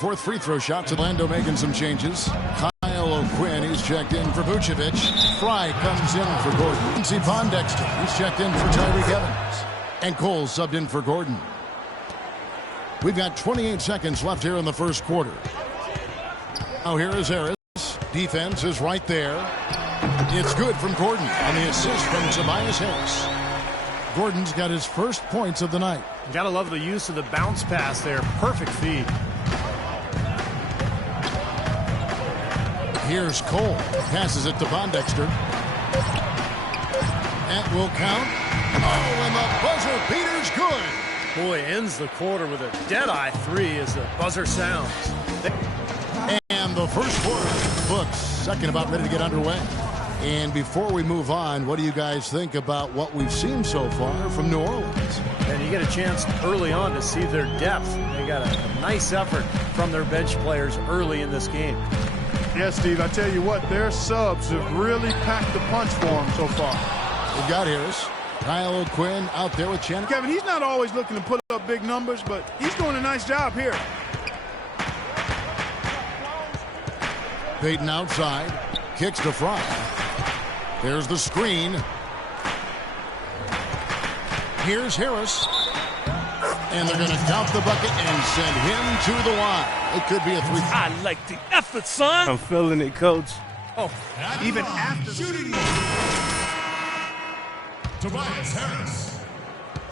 Fourth free throw shot. Orlando making some changes. Kyle O'Quinn, he's checked in for Vucevic. Fry comes in for Gordon. Lindsey Pondexter, he's checked in for Tyreke Evans. And Cole subbed in for Gordon. We've got 28 seconds left here in the first quarter. Now here is Harris. Defense is right there. It's good from Gordon on the assist from Tobias Harris. Gordon's got his first points of the night. Gotta love the use of the bounce pass there. Perfect feed. Here's Cole. Passes it to Pondexter. That will count. Oh, and the buzzer beater's good. Boy, ends the quarter with a dead-eye three as the buzzer sounds. And the first quarter looks second about ready to get underway. And before we move on, what do you guys think about what we've seen so far from New Orleans? And you get a chance early on to see their depth. They got a nice effort from their bench players early in this game. Yeah, Steve, I tell you what, their subs have really packed the punch for them so far. We've got Harris. Kyle O'Quinn out there with Chen. Kevin, he's not always looking to put up big numbers, but he's doing a nice job here. Payton outside. Kicks to Fry. There's the screen. Here's Harris. And they're going to count the bucket and send him to the line. It could be a three. I like the effort, son. I'm feeling it, coach. Oh, even after shooting. Tobias Harris.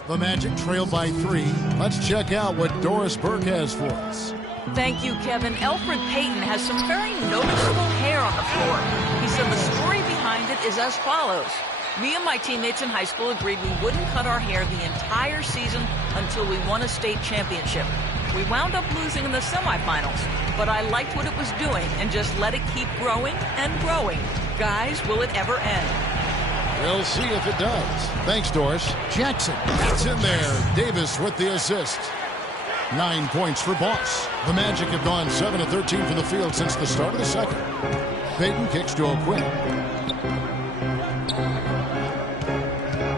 The Magic trail by 3. Let's check out what Doris Burke has for us. Thank you, Kevin. Elfrid Payton has some very noticeable hair on the floor. He said the story behind it is as follows. Me and my teammates in high school agreed we wouldn't cut our hair the entire season until we won a state championship. We wound up losing in the semifinals, but I liked what it was doing and just let it keep growing and growing. Guys, will it ever end? We'll see if it does. Thanks, Doris. Jackson, that's in there. Davis with the assist. 9 points for Boss. The Magic have gone 7 of 13 from the field since the start of the second. Payton kicks to O'Quinn.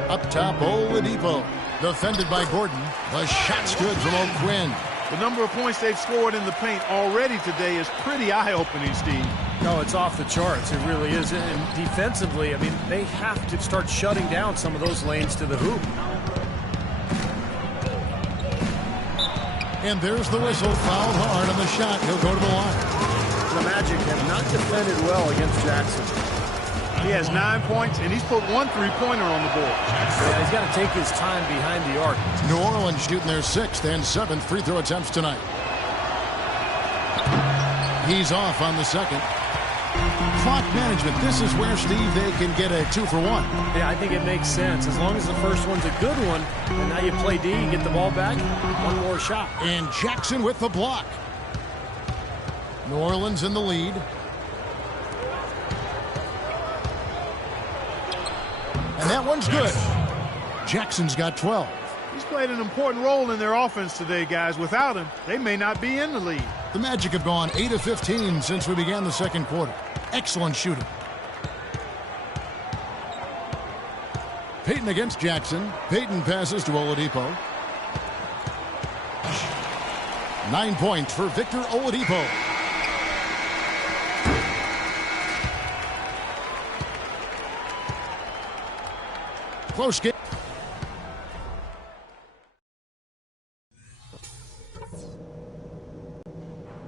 Up top, Oladipo. Defended by Gordon. The shot's good from O'Quinn. the number of points they've scored in the paint already today is pretty eye-opening, Steve. No, it's off the charts. It really is. And defensively, I mean, they have to start shutting down some of those lanes to the hoop. And there's the whistle. Fouled hard on the shot. He'll go to the line. The Magic have not defended well against Jackson. He has 9 points, and he's put 1 3-pointer on the board. Yeah, he's got to take his time behind the arc. New Orleans shooting their 6th and 7th free throw attempts tonight. He's off on the second. Clock management. This is where, Steve, they can get a 2 for 1. Yeah, I think it makes sense. As long as the first one's a good one, and now you play D, you get the ball back, one more shot. And Jackson with the block. New Orleans in the lead. And that one's good. Jackson's got 12. He's played an important role in their offense today, guys. Without him, they may not be in the lead. The Magic have gone 8 of 15 since we began the second quarter. Excellent shooting. Payton against Jackson. Payton passes to Oladipo. 9 points for Victor Oladipo. Close game.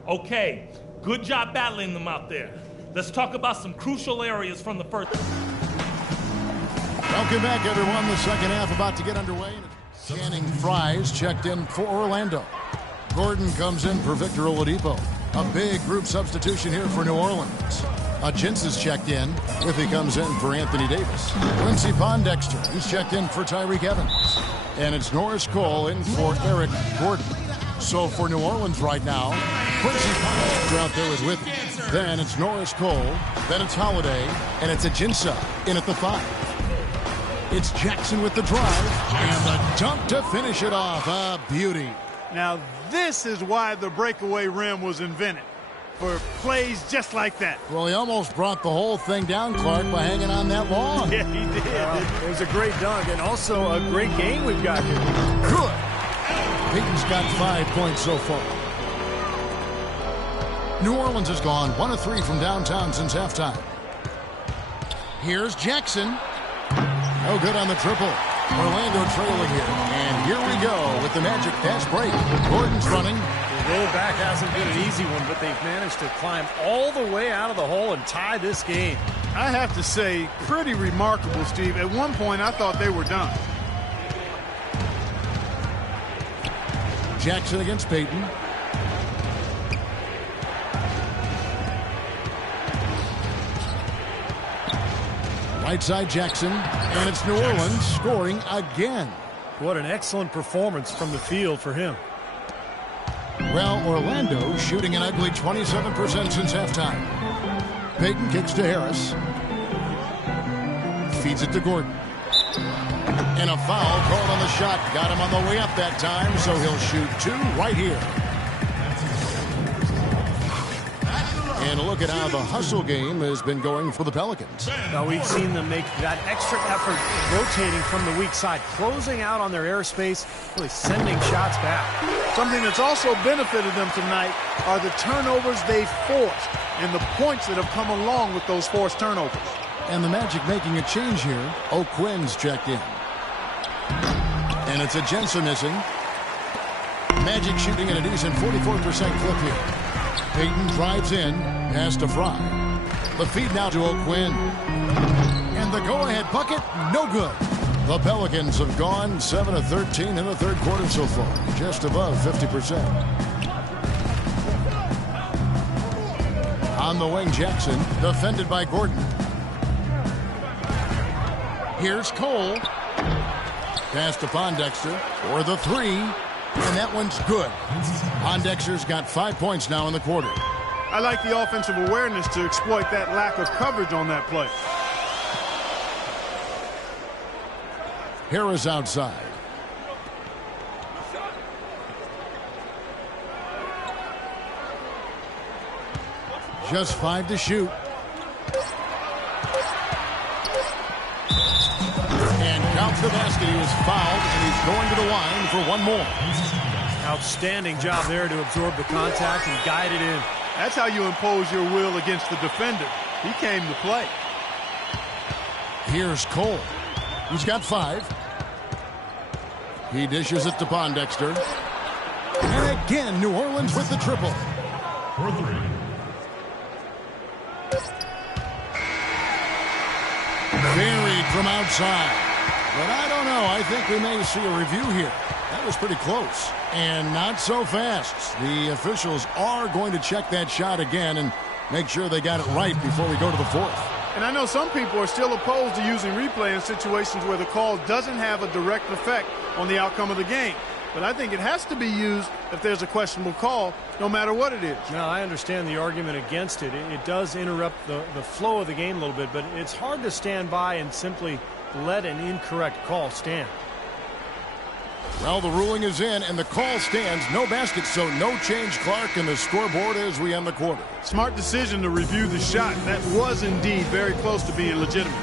Okay, good job battling them out there. Let's talk about some crucial areas from the first. Welcome back, everyone. The second half about to get underway. Channing Frye's checked in for Orlando. Gordon comes in for Victor Oladipo. A big group substitution here for New Orleans. Jins is checked in if he comes in for Anthony Davis. Lindsey Pondexter, he's checked in for Tyreke Evans. And it's Norris Cole in for Eric Gordon. So for New Orleans right now, Quincy Pondexter out there is with him. Then it's Norris Cole, then it's Holiday, and it's Ajinça in at the 5. It's Jackson with the drive, and the dunk to finish it off. A beauty. Now, this is why the breakaway rim was invented. For plays just like that. Well, he almost brought the whole thing down, Clark, by hanging on that long. Yeah, he did. It was a great dunk and also a great game we've got here. Good. Payton's got 5 points so far. New Orleans has gone 1 of 3 from downtown since halftime. Here's Jackson. No good on the triple. Orlando trailing here. And here we go with the Magic fast break. Gordon's running. The rollback hasn't been an easy one, but they've managed to climb all the way out of the hole and tie this game. I have to say, pretty remarkable, Steve. At one point, I thought they were done. Jackson against Payton. Right side Jackson, and it's New Orleans scoring again. What an excellent performance from the field for him. Well, Orlando shooting an ugly 27% since halftime. Payton kicks to Harris. Feeds it to Gordon. And a foul called on the shot. Got him on the way up that time, so he'll shoot 2 right here. And a look at how the hustle game has been going for the Pelicans. Now we've seen them make that extra effort rotating from the weak side, closing out on their airspace, really sending shots back. Something that's also benefited them tonight are the turnovers they've forced and the points that have come along with those forced turnovers. And the Magic making a change here. O'Quinn's checked in. And it's a Jensen missing. Magic shooting at a decent 44% clip here. Payton drives in, pass to Fry. The feed now to O'Quinn. And the go-ahead bucket, no good. The Pelicans have gone 7 of 13 in the third quarter so far, just above 50%. On the wing, Jackson, defended by Gordon. Here's Cole. Pass to Pondexter for the 3. And that one's good. Pondexter's got 5 points now in the quarter. I like the offensive awareness to exploit that lack of coverage on that play. Harris outside. Just 5 to shoot. And counts the basket. He was fouled, and he's going to the line for one more. Outstanding job there to absorb the contact and guide it in. That's how you impose your will against the defender. He came to play. Here's Cole. He's got 5. He dishes it to Pondexter. And again, New Orleans with the triple. For 3. Buried from outside. But I don't know. I think we may see a review here. That was pretty close. And not so fast. The officials are going to check that shot again and make sure they got it right before we go to the fourth. And I know some people are still opposed to using replay in situations where the call doesn't have a direct effect on the outcome of the game. But I think it has to be used if there's a questionable call, no matter what it is. Now, I understand the argument against it. It does interrupt the flow of the game a little bit, but it's hard to stand by and simply let an incorrect call stand. Well, the ruling is in, and the call stands. No basket, so no change, Clark, and the scoreboard as we end the quarter. Smart decision to review the shot. That was indeed very close to being legitimate.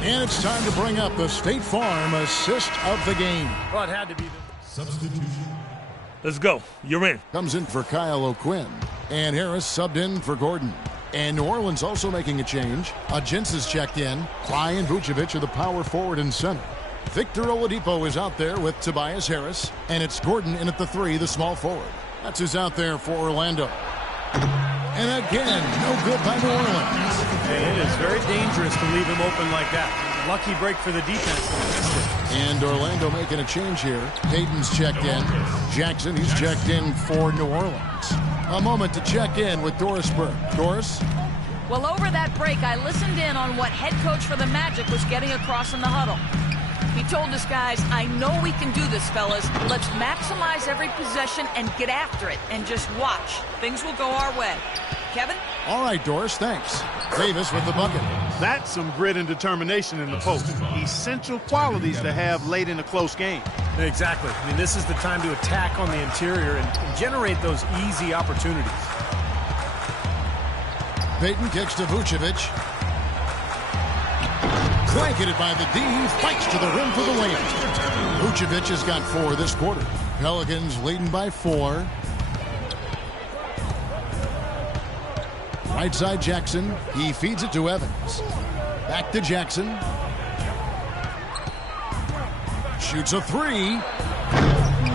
And it's time to bring up the State Farm assist of the game. Well, it had to be the Substitution. Let's go. You're in. Comes in for Kyle O'Quinn. And Harris subbed in for Gordon. And New Orleans also making a change. Jensen's checked in. Ryan Vucevic are the power forward and center. Victor Oladipo is out there with Tobias Harris. And it's Gordon in at the 3, the small forward. That's who's out there for Orlando. And again, no good by New Orleans. And it is very dangerous to leave him open like that. Lucky break for the defense. And Orlando making a change here. Payton's checked in. Jackson, he's checked in for New Orleans. A moment to check in with Doris Burke. Doris? Well, over that break, I listened in on what head coach for the Magic was getting across in the huddle. He told us, guys, I know we can do this, fellas. Let's maximize every possession and get after it and just watch. Things will go our way. Kevin? All right, Doris, thanks. Davis with the bucket. That's some grit and determination in the post. Essential qualities to have late in a close game. Exactly. I mean, this is the time to attack on the interior and generate those easy opportunities. Payton kicks to Vucevic. Blanketed by the D, fights to the rim for the layup. Vucevic has got 4 this quarter. Pelicans leading by 4. Right side Jackson. He feeds it to Evans. Back to Jackson. Shoots a three.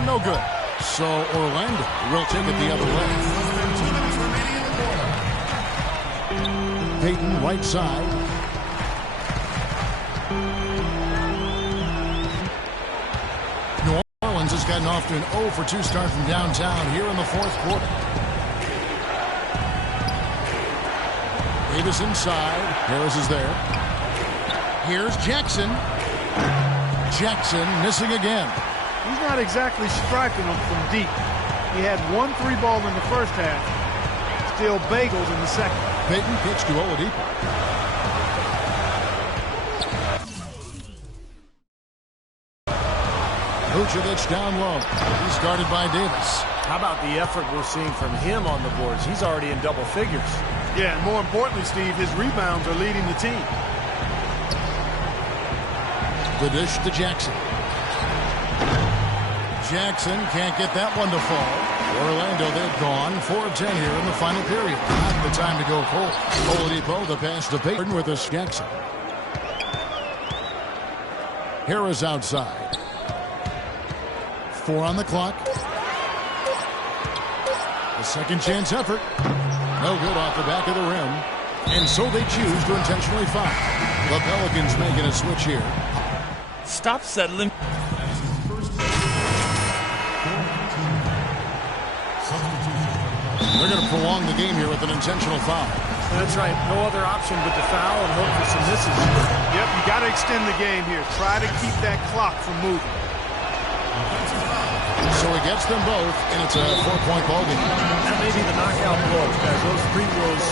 No good. So Orlando will take it the other way. 2 minutes remaining in the quarter. Payton right side. New Orleans has gotten off to an 0 for 2 start from downtown here in the fourth quarter. Davis inside. Harris is there. Here's Jackson. Jackson missing again. He's not exactly striking them from deep. He had 1 3-ball in the first half. Still bagels in the second. Payton pitch to Oladipo. Vucevic down low. He's guarded by Davis. How about the effort we're seeing from him on the boards? He's already in double figures. Yeah, and more importantly, Steve, his rebounds are leading the team. The dish to Jackson. Jackson can't get that one to fall. Orlando, they've gone 4 of 10 here in the final period. Not the time to go cold. Oladipo, the pass to Payton with this Jackson. Harris outside. 4 on the clock. A second chance effort. No good off the back of the rim. And so they choose to intentionally foul. The Pelicans making a switch here. Stop settling. They're going to prolong the game here with an intentional foul. That's right. No other option but to foul and hope for some misses. Yep, you got to extend the game here. Try to keep that clock from moving. So he gets them both, and it's a 4-point ball game. That may be the knockout blow, as those free throws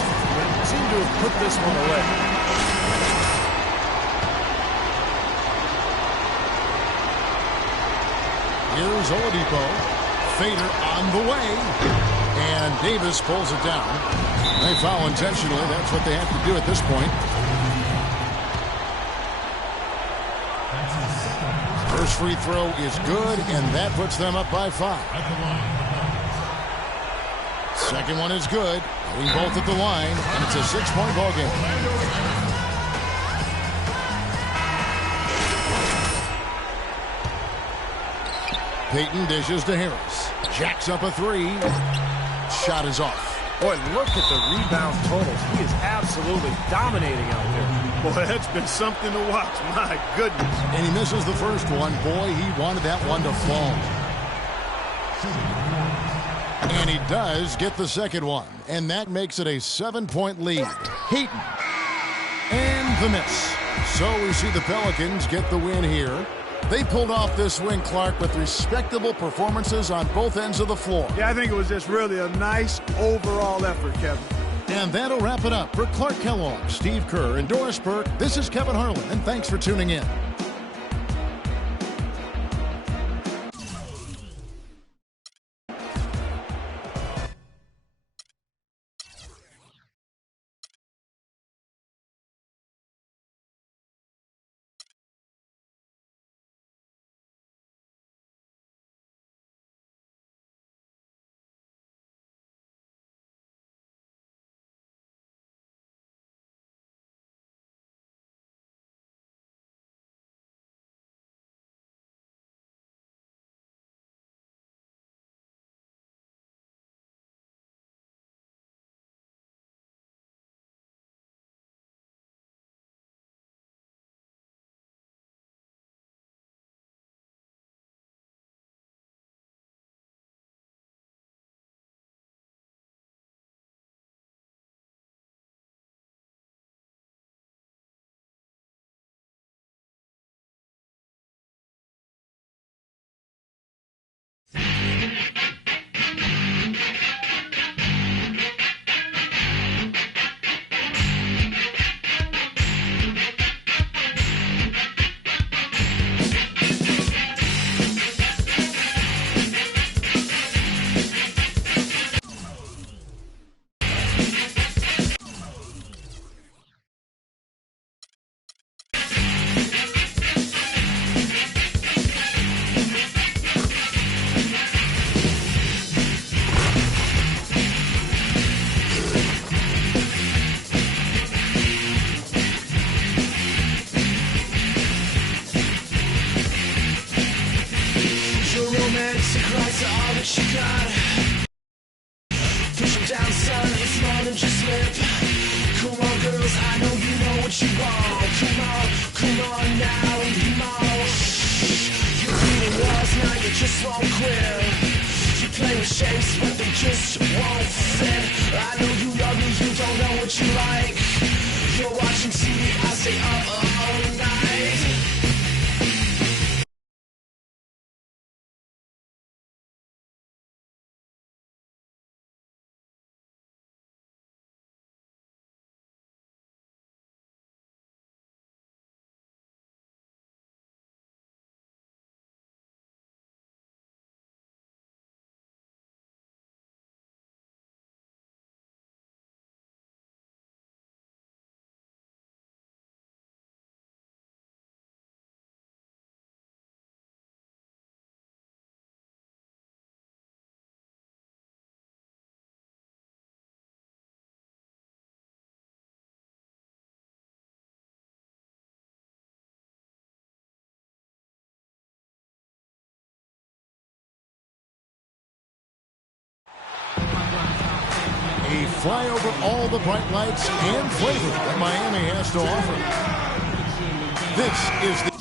seem to have put this one away. Here's Oladipo. Fader on the way. And Davis pulls it down. They foul intentionally. That's what they have to do at this point. First free throw is good, and that puts them up by 5. Second one is good. Going both at the line, and it's a 6-point ball game. Payton dishes to Harris. Jacks up a 3. Shot is off. Boy, look at the rebound totals. He is absolutely dominating out there. Boy, that's been something to watch. My goodness. And he misses the first one. Boy, he wanted that one to fall. And he does get the second one. And that makes it a 7-point lead. Payton. And the miss. So we see the Pelicans get the win here. They pulled off this win, Clark, with respectable performances on both ends of the floor. Yeah, I think it was just really a nice overall effort, Kevin. And that'll wrap it up. For Clark Kellogg, Steve Kerr, and Doris Burke, this is Kevin Harlan, and thanks for tuning in. what you want. Come on now, come on. You're beating walls, now you just won't quit. You play with shapes, but they just won't fit. I know you love me, you don't know what you like. You're watching TV, I stay up all night. A flyover all the bright lights and flavor that Miami has to offer. This is the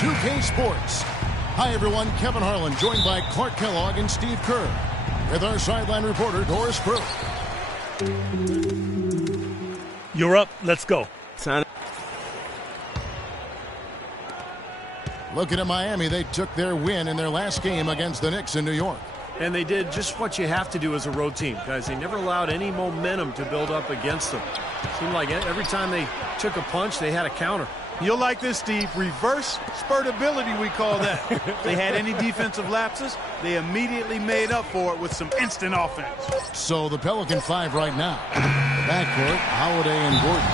2K Sports. Hi, everyone. Kevin Harlan, joined by Clark Kellogg and Steve Kerr, with our sideline reporter, Doris Burke. You're up. Let's go. Looking at Miami, they took their win in their last game against the Knicks in New York. And they did just what you have to do as a road team, guys. They never allowed any momentum to build up against them. Seemed like every time they took a punch, they had a counter. You'll like this, Steve. Reverse spurtability, we call that. They had any defensive lapses, they immediately made up for it with some instant offense. So the Pelican 5 right now. The backcourt, Holiday and Gordon.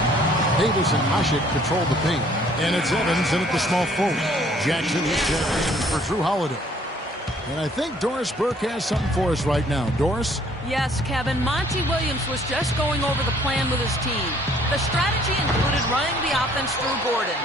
Davis and Hasek control the paint. And it's Evans in at the small forward. Jackson is checked in for Drew Holiday. And I think Doris Burke has something for us right now. Doris? Yes, Kevin. Monty Williams was just going over the plan with his team. The strategy included running the offense through Gordon.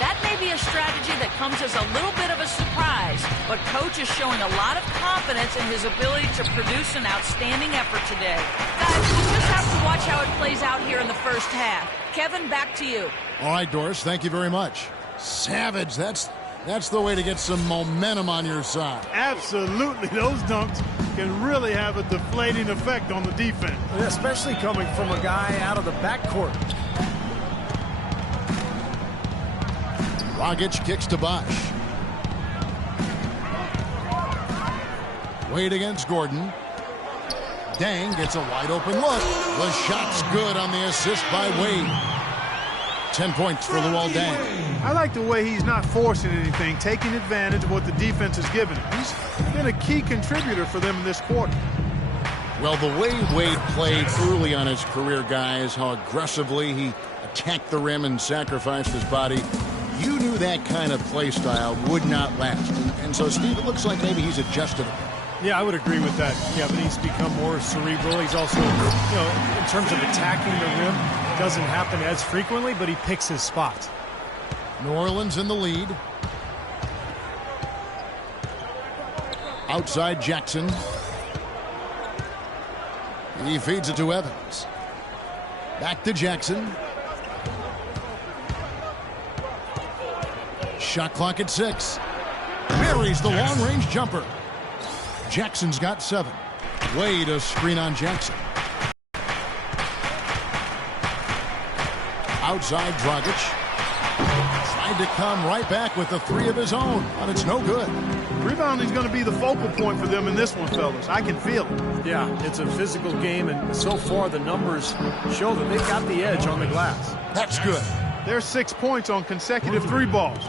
That may be a strategy that comes as a little bit of a surprise, but Coach is showing a lot of confidence in his ability to produce an outstanding effort today. Guys, we'll just have to watch how it plays out here in the first half. Kevin, back to you. All right, Doris, thank you very much. Savage, that's the way to get some momentum on your side. Absolutely. Those dunks can really have a deflating effect on the defense. Especially coming from a guy out of the backcourt. Dragic kicks to Bosch. Wade against Gordon. Dang gets a wide open look. The shot's good on the assist by Wade. 10 points for Luol Deng. I like the way he's not forcing anything, taking advantage of what the defense has given him. He's been a key contributor for them in this quarter. Well, the way Wade played early on his career, guys, how aggressively he attacked the rim and sacrificed his body, you knew that kind of play style would not last. And so, Steve, it looks like maybe he's adjusted a bit. Yeah, I would agree with that. Kevin, he's become more cerebral. He's also, in terms of attacking the rim, doesn't happen as frequently, but he picks his spots. New Orleans in the lead. Outside Jackson. He feeds it to Evans. Back to Jackson. Shot clock at 6. Buries the long-range jumper. Jackson's got 7. Wade a screen on Jackson. Outside Dragic. Tried to come right back with the 3 of his own, but it's no good. Rebounding's going to be the focal point for them in this one, fellas. I can feel it. Yeah, it's a physical game, and so far the numbers show that they've got the edge on the glass. That's good. There's 6 points on consecutive 3 balls.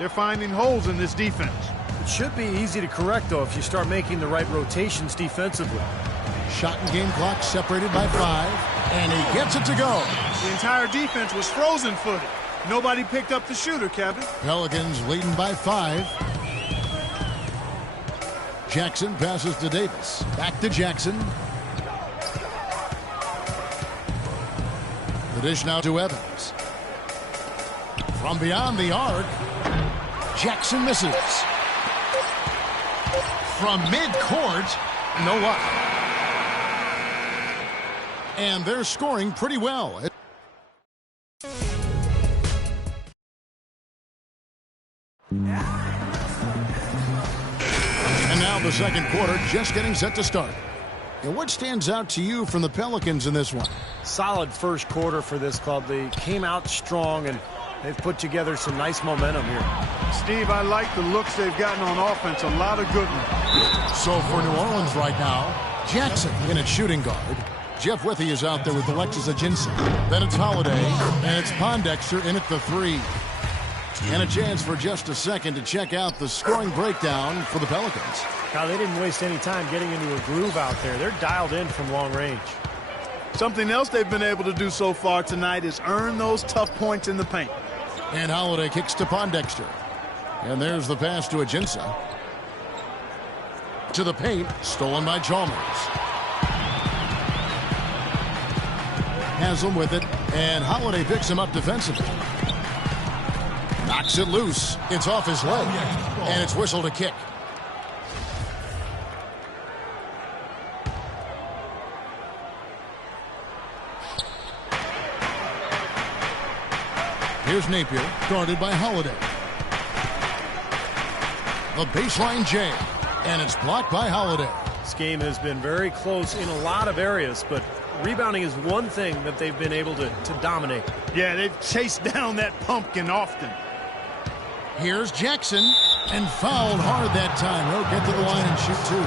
They're finding holes in this defense. It should be easy to correct, though, if you start making the right rotations defensively. Shot and game clock separated by 5, and he gets it to go. The entire defense was frozen-footed. Nobody picked up the shooter, Kevin. Pelicans leading by 5. Jackson passes to Davis. Back to Jackson. The dish now to Evans. From beyond the arc, Jackson misses. From midcourt, no luck. And they're scoring pretty well. And now the second quarter just getting set to start. And what stands out to you from the Pelicans in this one? Solid first quarter for this club. They came out strong, and they've put together some nice momentum here. Steve, I like the looks they've gotten on offense. A lot of good ones. So for New Orleans right now, Jackson in at shooting guard. Jeff Withey is out there with Alexis Ajinça. Then it's Holiday, and it's Pondexter in at the 3. And a chance for just a second to check out the scoring breakdown for the Pelicans. Now, they didn't waste any time getting into a groove out there. They're dialed in from long range. Something else they've been able to do so far tonight is earn those tough points in the paint. And Holiday kicks to Pondexter. And there's the pass to Ajinça. To the paint, stolen by Chalmers. Haslam with it, and Holiday picks him up defensively. Knocks it loose. It's off his leg, and it's whistled a kick. Here's Napier, guarded by Holiday. The baseline J, and it's blocked by Holiday. This game has been very close in a lot of areas, but rebounding is one thing that they've been able to dominate. Yeah, they've chased down that pumpkin often. Here's Jackson, and fouled hard that time. He'll get to the line and shoot two.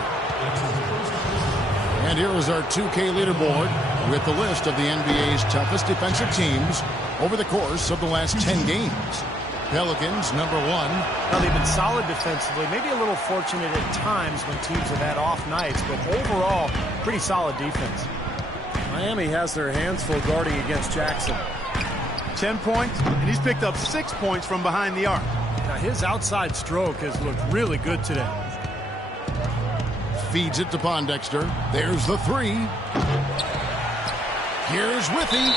And here is our 2K leaderboard with the list of the NBA's toughest defensive teams over the course of the last 10 games. Pelicans, number 1. Now, they've been solid defensively, maybe a little fortunate at times when teams have had off nights, but overall, pretty solid defense. Miami has their hands full guarding against Jackson. 10 points, and he's picked up 6 points from behind the arc. Now, his outside stroke has looked really good today. Feeds it to Pondexter. There's the 3. Here's Withy.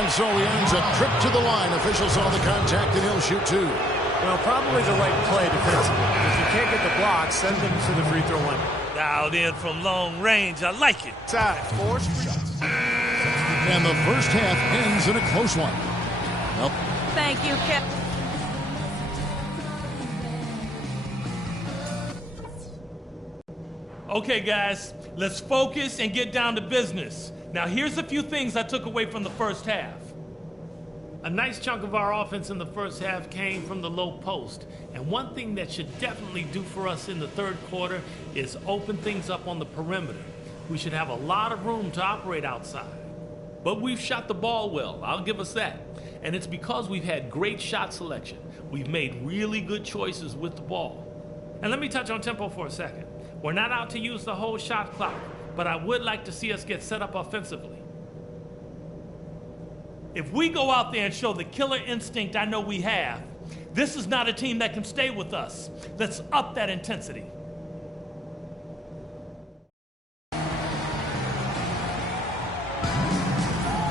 And so he earns a trip to the line. Officials saw the contact, and he'll shoot 2. Well, probably the right play defensively. If you can't get the block, send them to the free throw line. Dialed in from long range. I like it. Side, force shots. And the first half ends in a close one. Well, Thank you, Kip. Okay, guys, let's focus and get down to business. Now, here's a few things I took away from the first half. A nice chunk of our offense in the first half came from the low post. And one thing that should definitely do for us in the third quarter is open things up on the perimeter. We should have a lot of room to operate outside. But we've shot the ball well, I'll give us that. And it's because we've had great shot selection. We've made really good choices with the ball. And let me touch on tempo for a second. We're not out to use the whole shot clock, but I would like to see us get set up offensively. If we go out there and show the killer instinct I know we have, this is not a team that can stay with us. Let's up that intensity.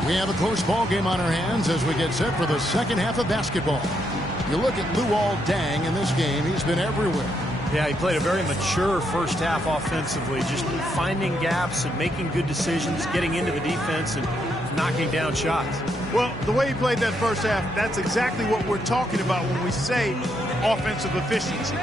we have a close ball game on our hands as we get set for the second half of basketball. You look at Luol Deng in this game, he's been everywhere. Yeah, he played a very mature first half offensively, just finding gaps and making good decisions, getting into the defense and knocking down shots. Well, the way he played that first half, that's exactly what we're talking about when we say offensive efficiency.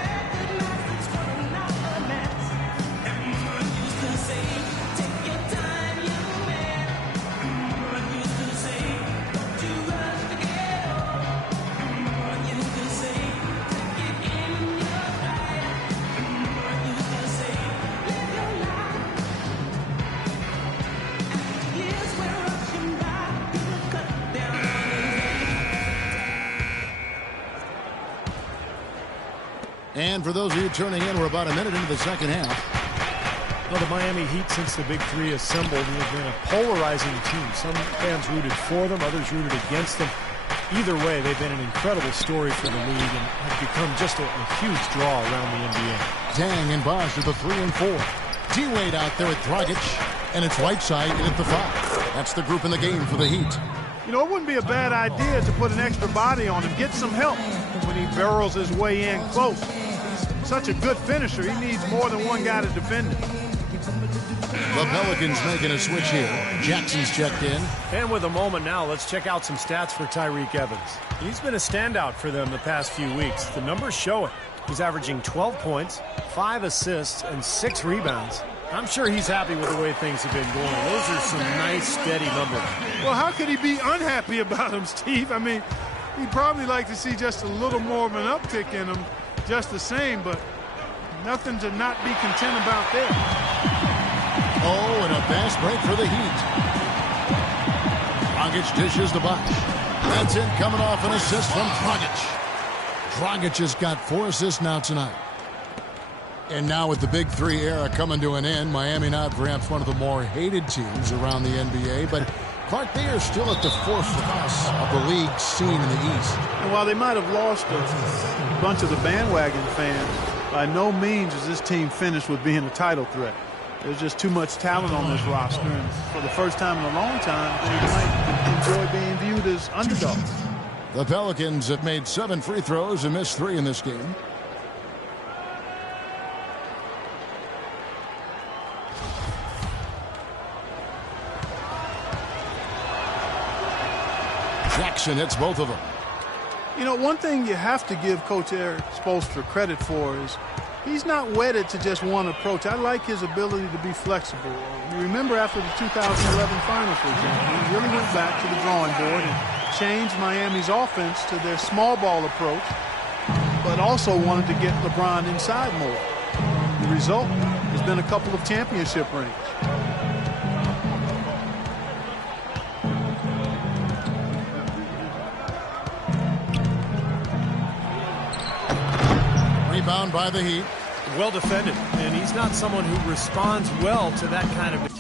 And for those of you tuning in, we're about a minute into the second half. Well, the Miami Heat, since the Big Three assembled, have been a polarizing team. Some fans rooted for them, others rooted against them. Either way, they've been an incredible story for the league and have become just a huge draw around the NBA. Deng and Bosh at the 3 and 4. D-Wade out there at Dragic, and it's Whiteside in at the 5. That's the group in the game for the Heat. You know, it wouldn't be a bad idea to put an extra body on him, get some help when he barrels his way in close. He's such a good finisher, he needs more than one guy to defend him. The Pelicans making a switch here. Jackson's checked in. And with a moment now, let's check out some stats for Tyreke Evans. He's been a standout for them the past few weeks. The numbers show it. He's averaging 12 points, 5 assists, and 6 rebounds. I'm sure he's happy with the way things have been going. Those are some nice, steady numbers. Well, how could he be unhappy about him, Steve? I mean, he'd probably like to see just a little more of an uptick in him, just the same, but nothing to not be content about there. Oh, and a fast break for the Heat. Dragic dishes the Bosh. That's it, coming off an assist from Dragic. Dragic has got 4 assists now tonight. And now with the Big Three era coming to an end, Miami not perhaps one of the more hated teams around the NBA, but Clark, they are still at the forefront of the league scene in the East. And while they might have lost a bunch of the bandwagon fans, by no means is this team finished with being a title threat. There's just too much talent on this roster, and for the first time in a long time, they might enjoy being viewed as underdogs. The Pelicans have made 7 free throws and missed 3 in this game. Jackson hits both of them. You know, one thing you have to give Coach Eric Spoelstra credit for is he's not wedded to just one approach. I like his ability to be flexible. You remember after the 2011 final, for example, he really went back to the drawing board and changed Miami's offense to their small ball approach, but also wanted to get LeBron inside more. The result has been a couple of championship rings. Rebound by the Heat. Well defended, and he's not someone who responds well to that kind of...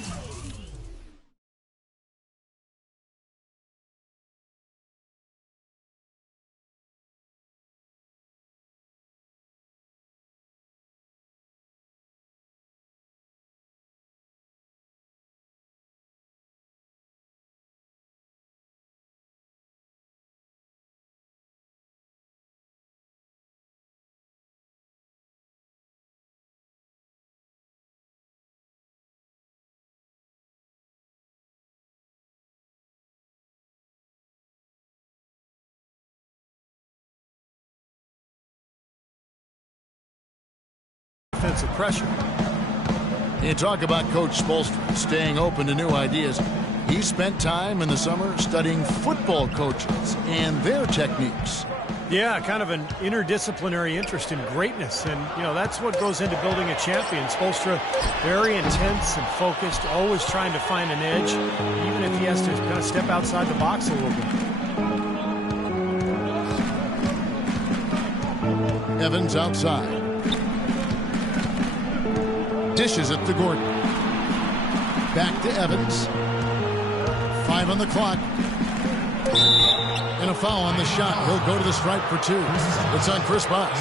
Defensive pressure. You talk about Coach Spoelstra staying open to new ideas. He spent time in the summer studying football coaches and their techniques. Yeah, kind of an interdisciplinary interest in greatness. And, you know, that's what goes into building a champion. Spoelstra, very intense and focused, always trying to find an edge, even if he has to kind of step outside the box a little bit. Evans outside. Dishes it to Gordon. Back to Evans. 5 on the clock. And a foul on the shot. He'll go to the stripe for 2. It's on Chris Bosh.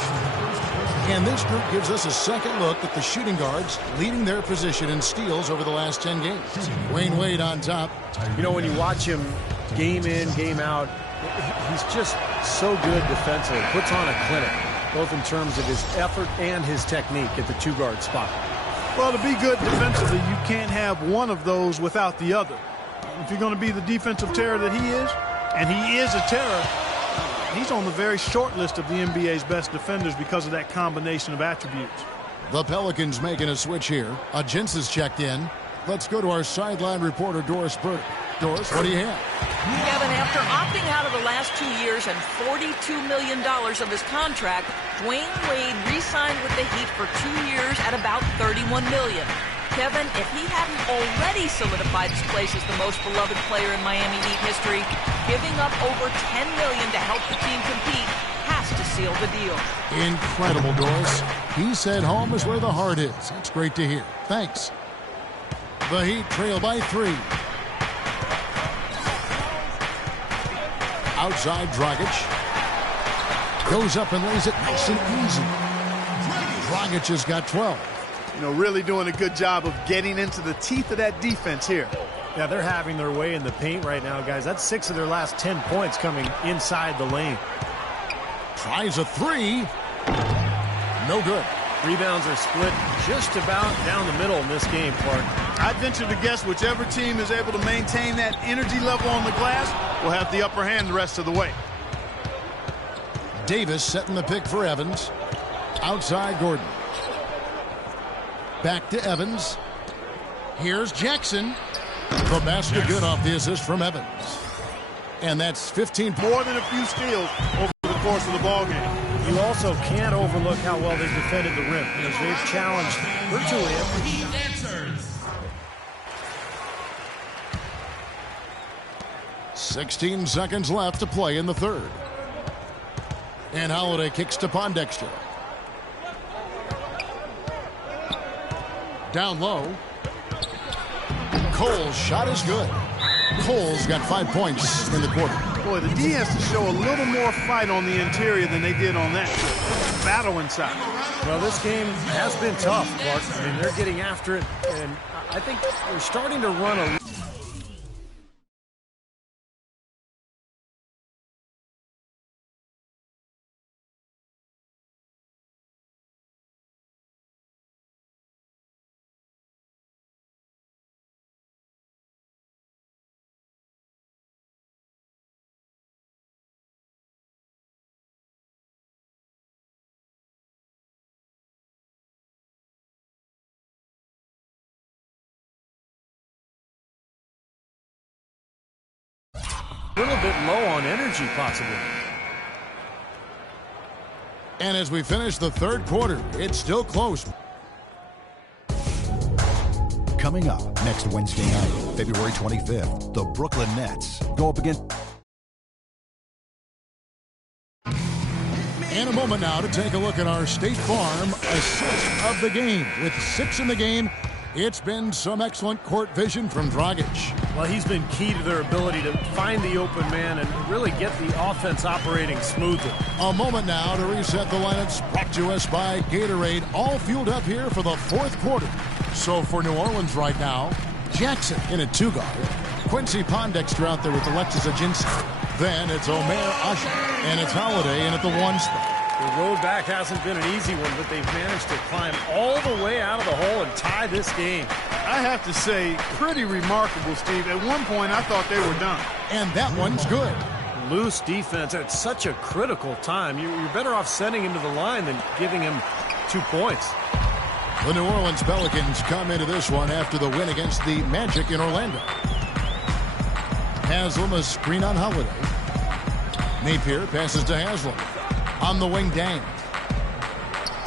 And this group gives us a second look at the shooting guards leading their position in steals over the last 10 games. Wayne Wade on top. You know, when you watch him game in, game out, he's just so good defensively. Puts on a clinic, both in terms of his effort and his technique at the 2-guard spot. Well, to be good defensively, you can't have one of those without the other. If you're going to be the defensive terror that he is, and he is a terror, he's on the very short list of the NBA's best defenders because of that combination of attributes. The Pelicans making a switch here. Agents is checked in. Let's go to our sideline reporter, Doris Burke. Doris, what do you have? Kevin, after opting out of the last 2 years and $42 million of his contract, Dwayne Wade re-signed with the Heat for 2 years at about $31 million. Kevin, if he hadn't already solidified his place as the most beloved player in Miami Heat history, giving up over $10 million to help the team compete has to seal the deal. Incredible, Doris. He said home is where the heart is. That's great to hear. Thanks. The Heat trail by 3. Outside, Dragic. Goes up and lays it nice and easy. Dragic has got 12. You know, really doing a good job of getting into the teeth of that defense here. Yeah, they're having their way in the paint right now, guys. That's 6 of their last 10 points coming inside the lane. Tries a 3. No good. Rebounds are split just about down the middle in this game, Clark. I'd venture to guess whichever team is able to maintain that energy level on the glass will have the upper hand the rest of the way. Davis setting the pick for Evans. Outside, Gordon. Back to Evans. Here's Jackson. The basket good off the assist from Evans. And that's 15. More than a few steals over the course of the ballgame. You also can't overlook how well they defended the rim, because they've challenged virtually every... 16 seconds left to play in the third. And Holiday kicks to Pondexter. Down low. Cole's shot is good. Cole's got 5 points in the quarter. Boy, the D has to show a little more fight on the interior than they did on that trip. Battle inside. Well, this game has been tough, Clark. I mean, they're getting after it, and I think they're starting to run a... A little bit low on energy, possibly. And as we finish the third quarter, it's still close. Coming up next Wednesday night, February 25th, the Brooklyn Nets go up against... And a moment now to take a look at our State Farm assist of the game. With 6 in the game, it's been some excellent court vision from Dragic. Well, he's been key to their ability to find the open man and really get the offense operating smoothly. A moment now to reset the lineups, brought to us by Gatorade, all fueled up here for the fourth quarter. So for New Orleans right now, Jackson in a 2-guard. Quincy Pondexter out there with Alexis Ajinski. Then it's Omer Usher, and it's Holiday in at the 1 spot. The road back hasn't been an easy one, but they've managed to climb all the way out of the hole and tie this game. I have to say, pretty remarkable, Steve. At one point, I thought they were done. And that one's good. Loose defense at such a critical time. You're better off sending him to the line than giving him 2 points. The New Orleans Pelicans come into this one after the win against the Magic in Orlando. Haslam, a screen on Holiday. Napier passes to Haslam. On the wing, Dang.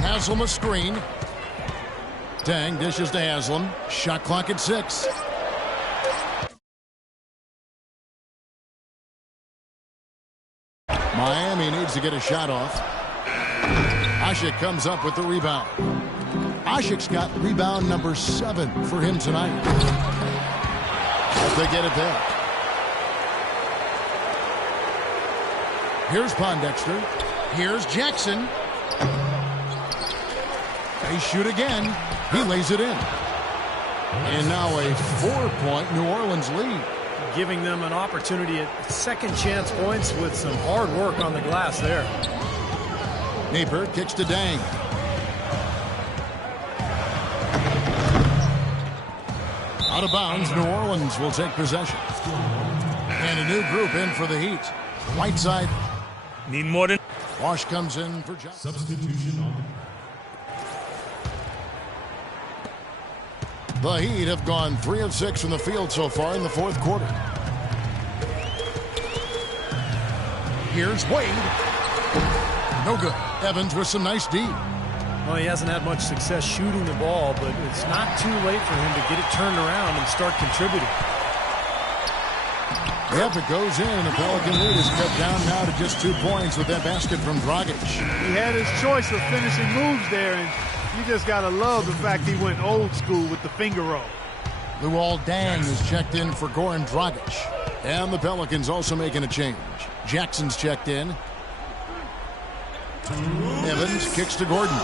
Haslam a screen. Dang dishes to Haslam. Shot clock at 6. Miami needs to get a shot off. Asik comes up with the rebound. Asik's got rebound number 7 for him tonight. They get it back. Here's Pondexter. Here's Jackson. They shoot again. He lays it in. And now a 4-point New Orleans lead. Giving them an opportunity at second chance points with some hard work on the glass there. Napier kicks to Dang. Out of bounds, New Orleans will take possession. And a new group in for the Heat. Whiteside. Need more than... Wash comes in for Johnson. Substitution on. The Heat have gone 3 of 6 from the field so far in the fourth quarter. Here's Wade. No good. Evans with some nice D. Well, he hasn't had much success shooting the ball, but it's not too late for him to get it turned around and start contributing. Yep, it goes in. The Pelican lead is cut down now to just 2 points with that basket from Dragic. He had his choice of finishing moves there, and you just got to love the fact he went old school with the finger roll. Luol Deng is checked in for Goran Dragic. And the Pelicans also making a change. Jackson's checked in. Evans kicks to Gordon.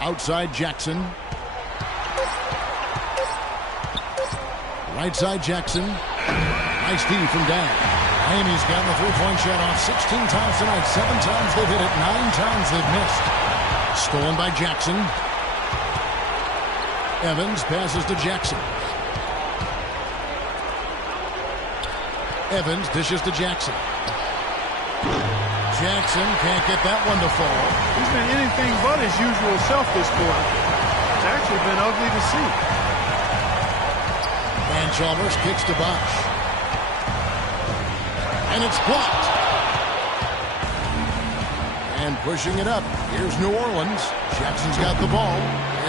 Outside Jackson. Right side Jackson. Nice D from Dan. Miami's gotten the 3-point shot off 16 times tonight. 7 times they've hit it. 9 times they've missed. Stolen by Jackson. Evans passes to Jackson. Evans dishes to Jackson. Jackson can't get that one to fall. He's been anything but his usual self this quarter. It's actually been ugly to see. And Chalmers kicks to Bosh. And it's blocked. And pushing it up. Here's New Orleans. Jackson's got the ball.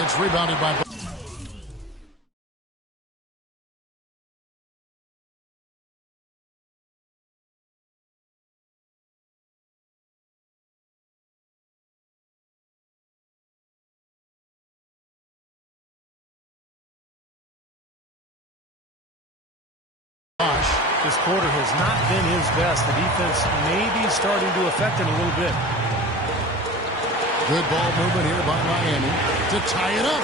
It's rebounded by Bosh. This quarter has not been his best. The defense may be starting to affect it a little bit. Good ball movement here by Miami to tie it up.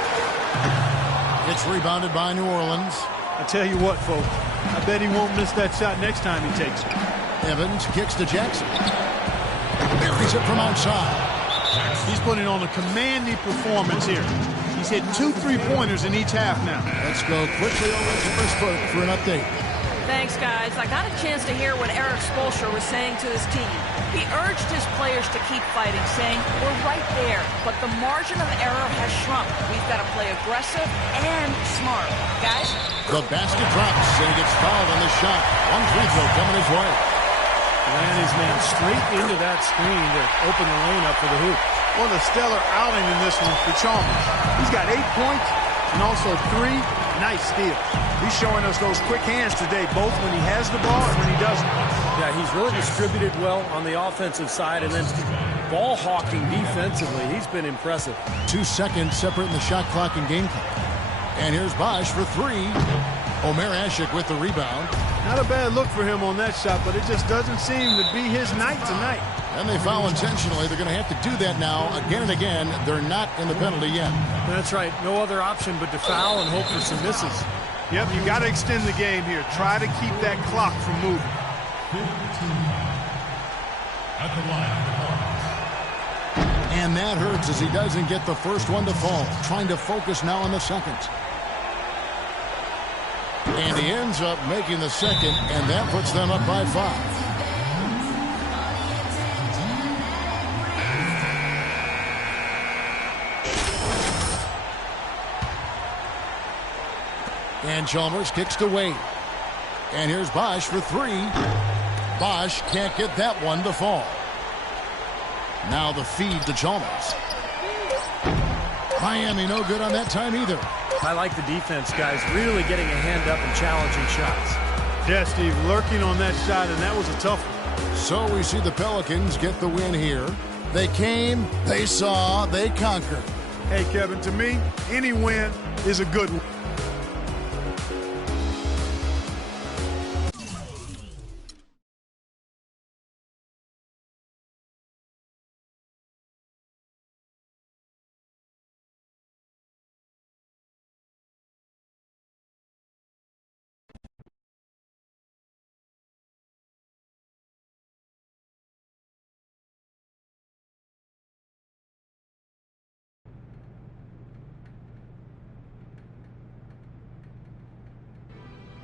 It's rebounded by New Orleans. I tell you what, folks, I bet he won't miss that shot next time he takes it. Evans kicks to Jackson. Buries it from outside. He's putting on a commanding performance here. He's hit 2 3-pointers in each half now. Let's go quickly over to Chris Foot for an update. Thanks, guys. I got a chance to hear what Eric Spoelstra was saying to his team. He urged his players to keep fighting, saying, we're right there, but the margin of error has shrunk. We've got to play aggressive and smart. Guys? The basket drops, and he gets fouled on the shot. One free throw coming his way. Ran his man straight into that screen to open the lane up for the hoop. Well, a stellar outing in this one for Chalmers. He's got 8 points and also 3 nice steals. He's showing us those quick hands today, both when he has the ball and when he doesn't. Yeah, he's really distributed well on the offensive side, and then ball hawking defensively. He's been impressive. 2 seconds separating the shot clock and game clock. And here's Bosch for 3. Omer Asik with the rebound. Not a bad look for him on that shot, but it just doesn't seem to be his night tonight. And they foul intentionally. They're going to have to do that now again and again. They're not in the penalty yet. That's right. No other option but to foul and hope for some misses. Yep, you got to extend the game here. Try to keep that clock from moving. 15. At the line. And that hurts as he doesn't get the first one to fall. Trying to focus now on the second. And he ends up making the second, and that puts them up by 5. And Chalmers kicks to Wade. And here's Bosch for 3. Bosch can't get that one to fall. Now the feed to Chalmers. Miami no good on that time either. I like the defense, guys, really getting a hand up and challenging shots. Yeah, Steve, lurking on that shot, and that was a tough one. So we see the Pelicans get the win here. They came, they saw, they conquered. Hey, Kevin, to me, any win is a good one.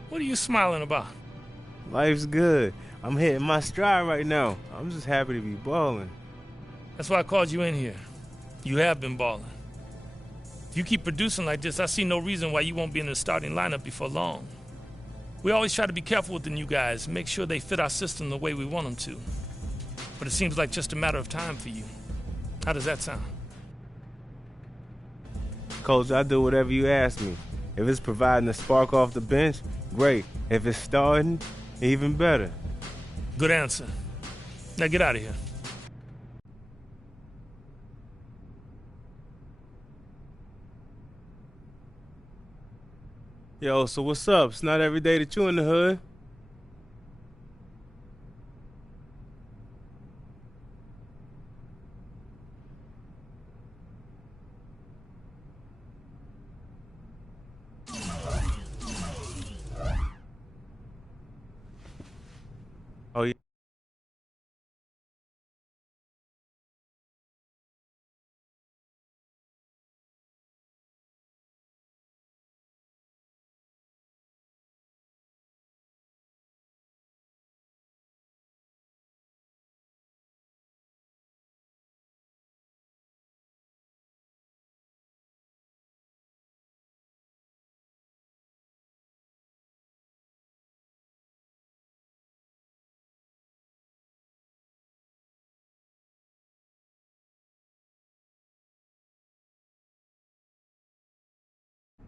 What are you smiling about? Life's good. I'm hitting my stride right now. I'm just happy to be balling. That's why I called you in here. You have been balling. If you keep producing like this, I see no reason why you won't be in the starting lineup before long. We always try to be careful with the new guys, make sure they fit our system the way we want them to. But it seems like just a matter of time for you. How does that sound? Coach, I do whatever you ask me. If it's providing a spark off the bench, great. If it's starting, even better. Good answer. Now get out of here. Yo, so what's up? It's not every day that you in the hood. Oh, yeah.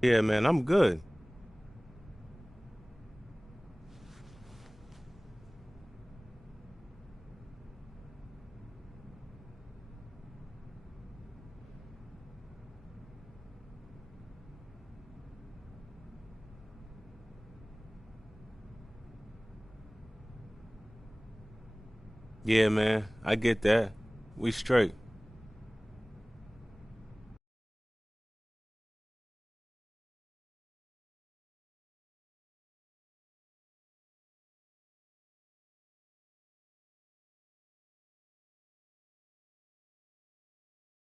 Yeah, man, I'm good. Yeah, man, I get that. We straight.